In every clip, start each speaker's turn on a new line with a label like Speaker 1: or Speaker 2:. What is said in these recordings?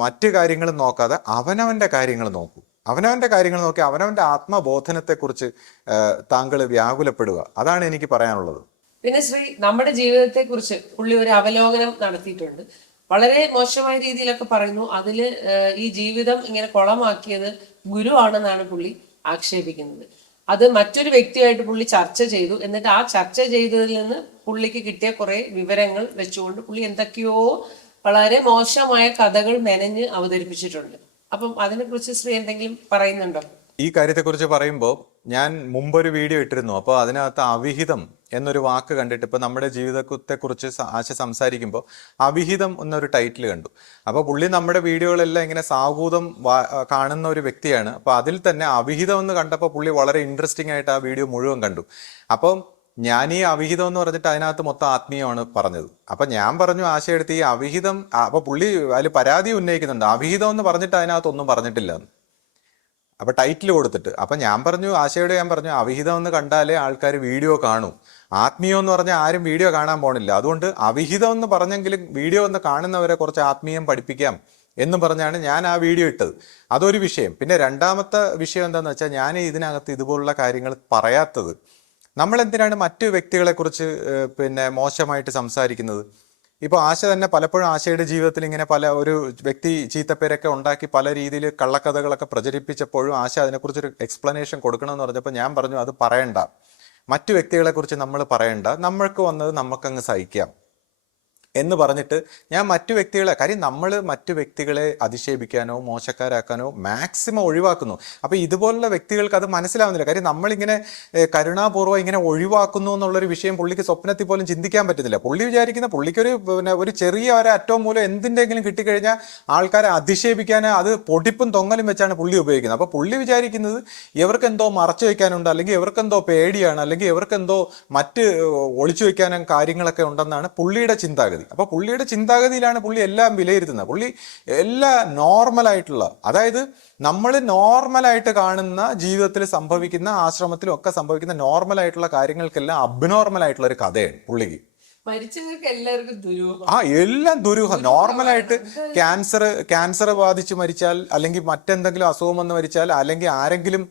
Speaker 1: മറ്റു കാര്യങ്ങളും നോക്കാതെ അവനവന്റെ കാര്യങ്ങൾ നോക്കൂ. അവനവന്റെ കാര്യങ്ങൾ നോക്കി അവനവന്റെ ആത്മബോധനത്തെക്കുറിച്ച് താങ്കൾ വ്യാകുലപ്പെടുക. അതാണ് എനിക്ക് പറയാനുള്ളത്.
Speaker 2: പിന്നെ ശ്രീ നമ്മുടെ ജീവിതത്തെ കുറിച്ച് പുള്ളി ഒരു അവലോകനം നടത്തിയിട്ടുണ്ട്. വളരെ മോശമായ രീതിയിലൊക്കെ പറയുന്നു. അതിൽ ഈ ജീവിതം ഇങ്ങനെ കുളമാക്കിയത് ഗുരു ആണെന്നാണ് പുള്ളി ആക്ഷേപിക്കുന്നത്. അത് മറ്റൊരു വ്യക്തിയായിട്ട് പുള്ളി ചർച്ച ചെയ്തു. എന്നിട്ട് ആ ചർച്ച ചെയ്തതിൽ നിന്ന് പുള്ളിക്ക് കിട്ടിയ കുറെ വിവരങ്ങൾ വെച്ചുകൊണ്ട് പുള്ളി എന്തൊക്കെയോ വളരെ മോശമായ കഥകൾ മെനഞ്ഞ് അവതരിപ്പിച്ചിട്ടുണ്ട്. അപ്പം അതിനെക്കുറിച്ച് ശ്രീ എന്തെങ്കിലും പറയുന്നുണ്ടോ?
Speaker 1: ഈ കാര്യത്തെക്കുറിച്ച് പറയുമ്പോൾ ഞാൻ മുമ്പൊരു വീഡിയോ ഇട്ടിരുന്നു. അപ്പോൾ അതിനകത്ത് അവിഹിതം എന്നൊരു വാക്ക് കണ്ടിട്ട് ഇപ്പോൾ നമ്മുടെ ജീവിതത്തെക്കുറിച്ച് കുറിച്ച് ആശ സംസാരിക്കുമ്പോൾ അവിഹിതം എന്നൊരു ടൈറ്റിൽ കണ്ടു. അപ്പോൾ പുള്ളി നമ്മുടെ വീഡിയോകളെല്ലാം ഇങ്ങനെ സാഹൂതം കാണുന്ന ഒരു വ്യക്തിയാണ്. അപ്പോൾ അതിൽ തന്നെ അവിഹിതം എന്ന് കണ്ടപ്പോൾ പുള്ളി വളരെ ഇൻട്രസ്റ്റിംഗ് ആയിട്ട് ആ വീഡിയോ മുഴുവൻ കണ്ടു. അപ്പം ഞാൻ ഈ അവിഹിതം എന്ന് പറഞ്ഞിട്ട് അതിനകത്ത് മൊത്തം ആത്മീയമാണ് പറഞ്ഞത്. അപ്പൊ ഞാൻ പറഞ്ഞു ആശയെടുത്ത് ഈ അവിഹിതം അപ്പൊ പുള്ളി അതിൽ പരാതി ഉന്നയിക്കുന്നുണ്ട്. അവിഹിതം എന്ന് പറഞ്ഞിട്ട് അതിനകത്ത് ഒന്നും പറഞ്ഞിട്ടില്ല. അപ്പൊ ടൈറ്റിൽ കൊടുത്തിട്ട്. അപ്പൊ ഞാൻ പറഞ്ഞു ആശയോട് ഞാൻ പറഞ്ഞു അവിഹിതം എന്ന് കണ്ടാലേ ആൾക്കാർ വീഡിയോ കാണൂ. ആത്മീയം എന്ന് പറഞ്ഞാൽ ആരും വീഡിയോ കാണാൻ പോണില്ല. അതുകൊണ്ട് അവിഹിതം എന്ന് പറഞ്ഞെങ്കിലും വീഡിയോ ഒന്ന് കാണുന്നവരെ കുറച്ച് ആത്മീയം പഠിപ്പിക്കാം എന്ന് പറഞ്ഞാണ് ഞാൻ ആ വീഡിയോ ഇട്ടത്. അതൊരു വിഷയം. പിന്നെ രണ്ടാമത്തെ വിഷയം എന്താണെന്ന് വെച്ചാൽ ഞാൻ ഇതിനകത്ത് ഇതുപോലുള്ള കാര്യങ്ങൾ പറയാത്തത്. നമ്മൾ എന്തിനാണ് മറ്റു വ്യക്തികളെ കുറിച്ച് പിന്നെ മോശമായിട്ട് സംസാരിക്കുന്നത്? ഇപ്പോൾ ആശ തന്നെ പലപ്പോഴും ആശയുടെ ജീവിതത്തിൽ ഇങ്ങനെ പല ഒരു വ്യക്തി ചീത്തപ്പേരൊക്കെ ഉണ്ടാക്കി പല രീതിയിൽ കള്ളക്കഥകളൊക്കെ പ്രചരിപ്പിച്ചപ്പോഴും ആശ അതിനെക്കുറിച്ചൊരു എക്സ്പ്ലനേഷൻ കൊടുക്കണമെന്ന് പറഞ്ഞപ്പോൾ ഞാൻ പറഞ്ഞു അത് പറയണ്ട. മറ്റു വ്യക്തികളെ കുറിച്ച് നമ്മൾ പറയണ്ട. നമ്മൾക്ക് വന്നത് നമുക്കങ്ങ് സഹിക്കാം. എന്ന് പറഞ്ഞിട്ട് ഞാൻ മറ്റു വ്യക്തികളെ കാര്യം നമ്മൾ മറ്റു വ്യക്തികളെ അധിക്ഷേപിക്കാനോ മോശക്കാരാക്കാനോ മാക്സിമം ഒഴിവാക്കുന്നു. അപ്പോൾ ഇതുപോലുള്ള വ്യക്തികൾക്ക് അത് മനസ്സിലാവുന്നില്ല. കാര്യം നമ്മളിങ്ങനെ കരുണാപൂർവം ഇങ്ങനെ ഒഴിവാക്കുന്നു എന്നുള്ളൊരു വിഷയം പുള്ളിക്ക് സ്വപ്നത്തിൽ പോലും ചിന്തിക്കാൻ പറ്റുന്നില്ല. പുള്ളി വിചാരിക്കുന്ന പുള്ളിക്കൊരു പിന്നെ ഒരു ചെറിയ ഒരു അറ്റവും മൂലം എന്തിന്റെങ്കിലും കിട്ടിക്കഴിഞ്ഞാൽ ആൾക്കാരെ അധിക്ഷേപിക്കാൻ അത് പൊടിപ്പും തൊങ്ങലും വെച്ചാണ് പുള്ളി ഉപയോഗിക്കുന്നത്. അപ്പോൾ പുള്ളി വിചാരിക്കുന്നത് ഇവർക്കെന്തോ മറച്ചു വയ്ക്കാനുണ്ട് അല്ലെങ്കിൽ ഇവർക്കെന്തോ പേടിയാണ് അല്ലെങ്കിൽ ഇവർക്കെന്തോ മറ്റ് ഒളിച്ചു വയ്ക്കാനും കാര്യങ്ങളൊക്കെ ഉണ്ടെന്നാണ് പുള്ളിയുടെ ചിന്താഗതി. അപ്പോൾ പുള്ളിയുടെ ചിന്താഗതിയിലാണ് പുള്ളി എല്ലാം വിലയിരുത്തുന്നത്. പുള്ളി എല്ലാ നോർമലായിട്ടുള്ള അതായത് നമ്മൾ നോർമലായിട്ട് കാണുന്ന ജീവിതത്തിൽ സംഭവിക്കുന്ന ആശ്രമത്തിലും ഒക്കെ സംഭവിക്കുന്ന നോർമലായിട്ടുള്ള കാര്യങ്ങൾക്കെല്ലാം അബ്നോർമൽ ആയിട്ടുള്ള ഒരു കഥയാണ് പുള്ളിക്ക്. ആ എല്ലാം ദുരൂഹം. നോർമലായിട്ട് ക്യാൻസർ ക്യാൻസർ ബാധിച്ച് മരിച്ചാൽ അല്ലെങ്കിൽ മറ്റെന്തെങ്കിലും അസുഖം വന്ന് മരിച്ചാൽ അല്ലെങ്കിൽ ആരെങ്കിലും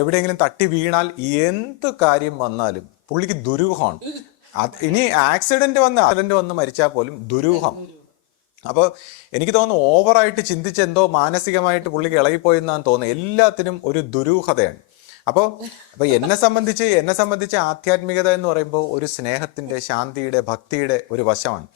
Speaker 1: എവിടെയെങ്കിലും തട്ടി വീണാൽ എന്ത് കാര്യം വന്നാലും പുള്ളിക്ക് ദുരൂഹമാണ്. അത് ഇനി ആക്സിഡന്റ് വന്ന് ആക്സിഡന്റ് വന്ന് മരിച്ചാൽ പോലും ദുരൂഹം. അപ്പോൾ എനിക്ക് തോന്നുന്നു ഓവറായിട്ട് ചിന്തിച്ച് എന്തോ മാനസികമായിട്ട് പുള്ളിക്ക് ഇളകിപ്പോയെന്നാണ് തോന്നുന്നത്. എല്ലാത്തിനും ഒരു ദുരൂഹതയാണ്. അപ്പോൾ അപ്പോൾ എന്നെ സംബന്ധിച്ച് എന്നെ സംബന്ധിച്ച് ആധ്യാത്മികത എന്ന് പറയുമ്പോൾ ഒരു സ്നേഹത്തിന്റെ ശാന്തിയുടെ ഭക്തിയുടെ ഒരു വശമാണ്.